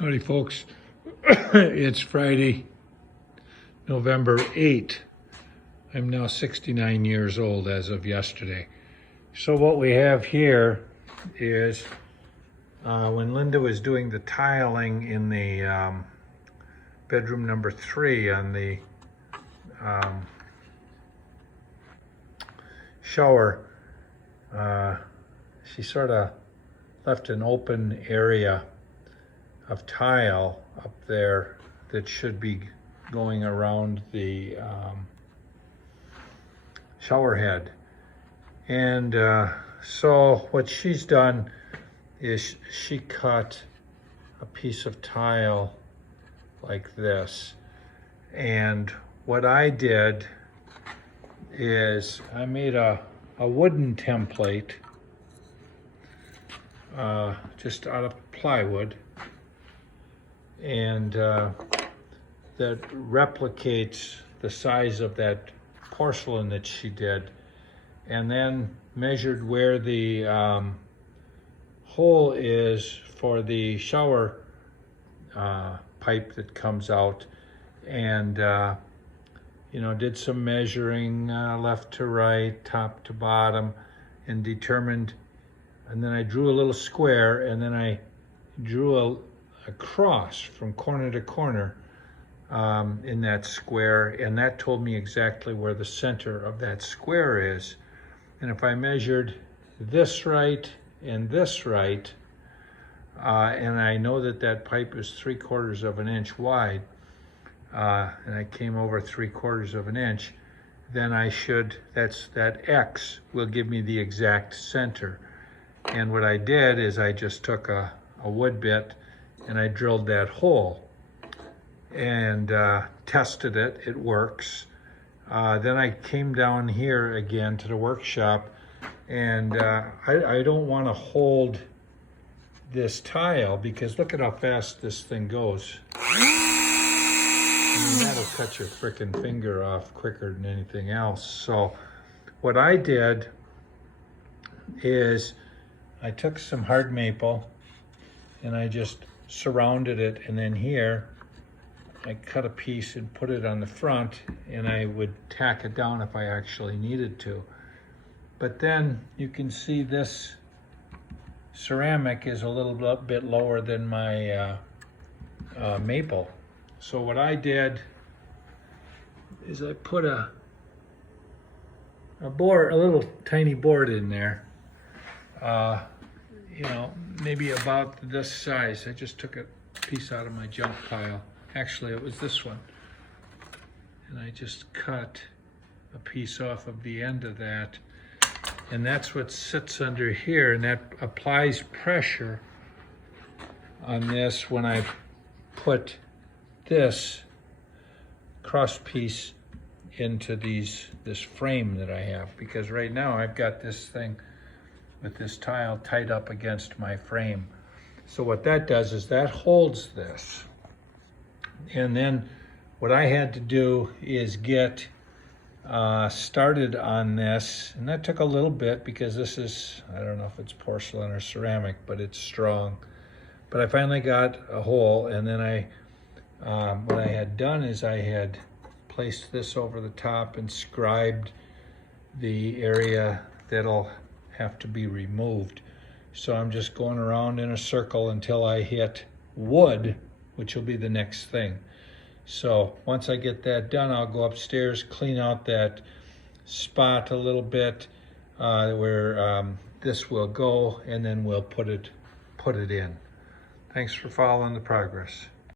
Howdy folks, it's Friday, November 8th. I'm now 69 years old as of yesterday. So what we have here is when Linda was doing the tiling in the bedroom number 3 on the shower, she sort of left an open area of tile up there that should be going around the shower head. And so what she's done is she cut a piece of tile like this. And what I did is I made a wooden template just out of plywood, and that replicates the size of that porcelain that she did, and then measured where the hole is for the shower pipe that comes out, and did some measuring left to right, top to bottom, and determined, and then I drew a little square, and then I drew a cross from corner to corner in that square, and that told me exactly where the center of that square is. And if I measured this right and this right, and I know that that pipe is 3/4 of an inch wide, and I came over 3/4 of an inch, then I should, that X will give me the exact center. And what I did is I just took a wood bit and I drilled that hole and tested it. It works. Then I came down here again to the workshop, and I don't want to hold this tile because look at how fast this thing goes. I mean, that'll cut your frickin' finger off quicker than anything else. So what I did is I took some hard maple and I just surrounded it, and then here I cut a piece and put it on the front, and I would tack it down if I actually needed to. But then you can see this ceramic is a little bit lower than my maple. So what I did is I put a little tiny board in there, maybe about this size. I just took a piece out of my junk pile. Actually, it was this one. And I just cut a piece off of the end of that. And that's what sits under here, and that applies pressure on this when I put this cross piece into this frame that I have. Because right now I've got this thing with this tile tied up against my frame. So what that does is that holds this. And then what I had to do is get started on this, and that took a little bit because this is, I don't know if it's porcelain or ceramic, but it's strong. But I finally got a hole, and then what I had done is I had placed this over the top and scribed the area that'll have to be removed. So I'm just going around in a circle until I hit wood, which will be the next thing. So once I get that done, I'll go upstairs, clean out that spot a little bit where this will go, and then we'll put it in. Thanks for following the progress.